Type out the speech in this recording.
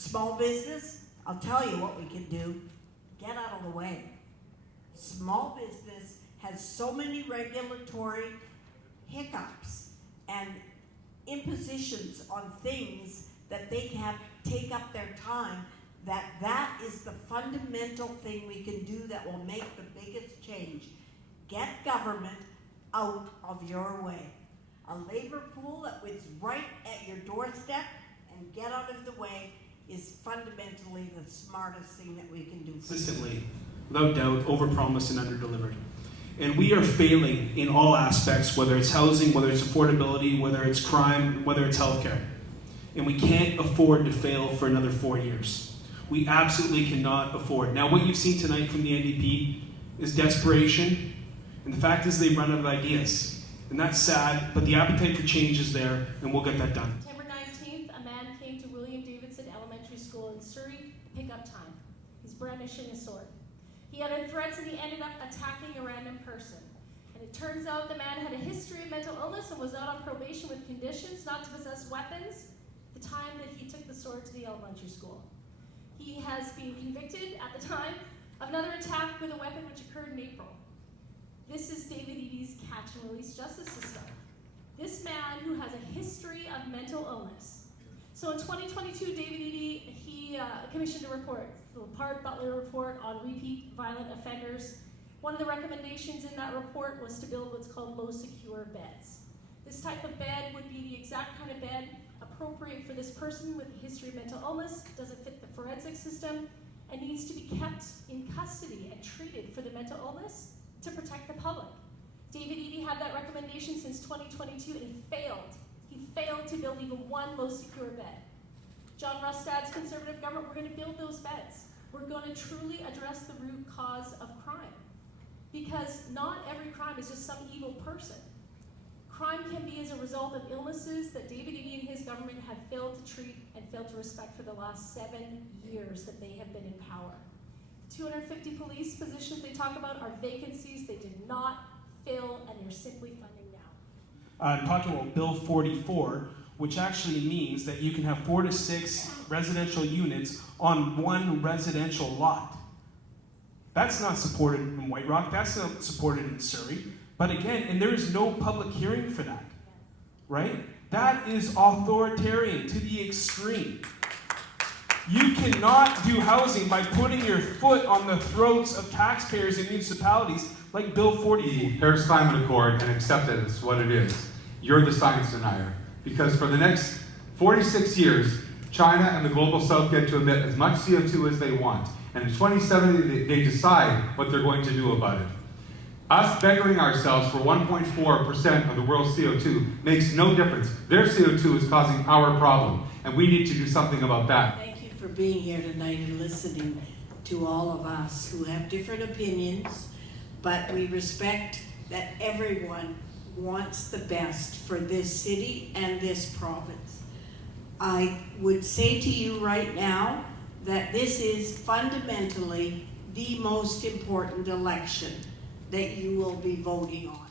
small business, I'll tell you what we can do. Get out of the way. Small business has so many regulatory hiccups and impositions on things that they have take up their time, that is the fundamental thing we can do that will make the biggest change. Get government out of your way. A labor pool that was right at your doorstep and get out of the way is fundamentally the smartest thing that we can do. Consistently, without doubt, overpromised and underdelivered. And we are failing in all aspects, whether it's housing, whether it's affordability, whether it's crime, whether it's healthcare. And we can't afford to fail for another 4 years. We absolutely cannot afford. Now, what you've seen tonight from the NDP is desperation, and the fact is they've run out of ideas. And that's sad, but the appetite for change is there, and we'll get that done. September 19th, a man came to William Davidson Elementary School in Surrey to pick up time. He's brandishing a sword. He uttered threats and he ended up attacking a random person. And it turns out the man had a history of mental illness and was not on probation with conditions not to possess weapons the time that he took the sword to the elementary school. He has been convicted at the time of another attack with a weapon which occurred in April. This is David Eadie's catch and release justice system. This man who has a history of mental illness. So in 2022, David Eadie, he commissioned a report, the Butler report on repeat violent offenders. One of the recommendations in that report was to build what's called low secure beds. This type of bed would be the exact kind of bed appropriate for this person with a history of mental illness, doesn't fit the forensic system, and needs to be kept in custody and treated for the mental illness to protect the public. David Eadie had that recommendation since 2022 and he failed. He failed to build even one low secure bed. John Rustad's Conservative government, we're going to build those beds. We're going to truly address the root cause of crime. Because not every crime is just some evil person. Crime can be as a result of illnesses that David Eadie and his government have failed to treat and failed to respect for the last 7 years that they have been in power. 250 police positions they talk about are vacancies they did not fill, and they're simply funding now. I'm talking about Bill 44, which actually means that you can have 4 to 6 residential units on one residential lot. That's not supported in White Rock, that's not supported in Surrey. But again, and there is no public hearing for that, right? That is authoritarian to the extreme. You cannot do housing by putting your foot on the throats of taxpayers and municipalities like Bill 44. The Paris Climate Accord and accept it as what it is. You're the science denier. Because for the next 46 years, China and the Global South get to emit as much CO2 as they want. And in 2070, they decide what they're going to do about it. Us beggaring ourselves for 1.4% of the world's CO2 makes no difference. Their CO2 is causing our problem, and we need to do something about that. Thank you for being here tonight and listening to all of us who have different opinions, but we respect that everyone wants the best for this city and this province. I would say to you right now that this is fundamentally the most important election that you will be voting on.